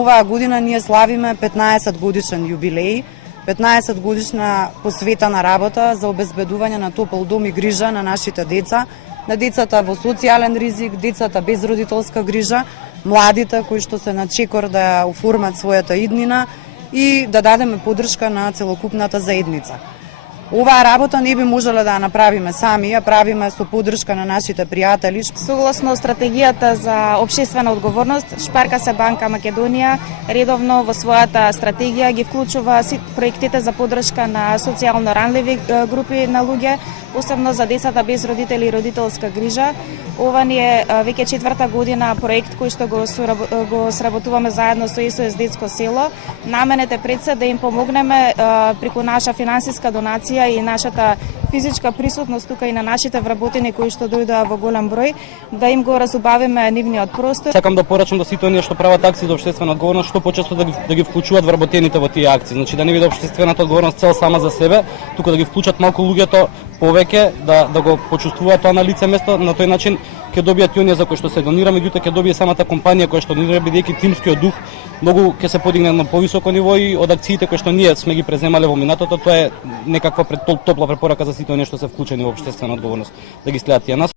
Оваа година ние славиме 15 годишен јубилеј, 15 годишна посветена работа за обезбедување на топол дом и грижа на нашите деца, на децата во социјален ризик, децата без родителска грижа, младите кои што се на чекор да оформат својата иднина и да дадеме поддршка на целокупната заедница. Оваа работа не би можеле да ја направиме сами, ја правиме со поддршка на нашите пријатели. Согласно стратегијата за општествена одговорност, Шпарка се банка Македонија редовно во својата стратегија ги вклучува проектите за поддршка на социјално ранливи групи на луѓе, посебно за децата без родители и родителска грижа. Ова ни е веќе четврта година проект кој што го сработуваме заедно со СОС Детско село. Наменет е пред се да им помогнеме преку наша финансиска донација и нашата физичка присутност тука и на нашите вработени кои што дојдоа во голем број, да им го разубавиме нивниот простор. Сакам да порачам да сите оние што прават акции за општествена одговорност што почесто да ги вклучуваат вработените во тие акции. Значи да не биде општествената одговорност цел сама за себе, туку да ги вклучат малку луѓето повеќе, да го почувствуваат тоа на лице место. На тој начин ќе добијат и оние за кои што се донира, меѓутоа ќе добие самата компанија која што донира, бидејќи тимскиот дух многу ќе се подигне на повисоко ниво и од акциите кои што ние сме ги преземале во минатото, тоа е некаква топла препорака за сите оние што се вклучени во општествена одговорност да ги следат тие нас.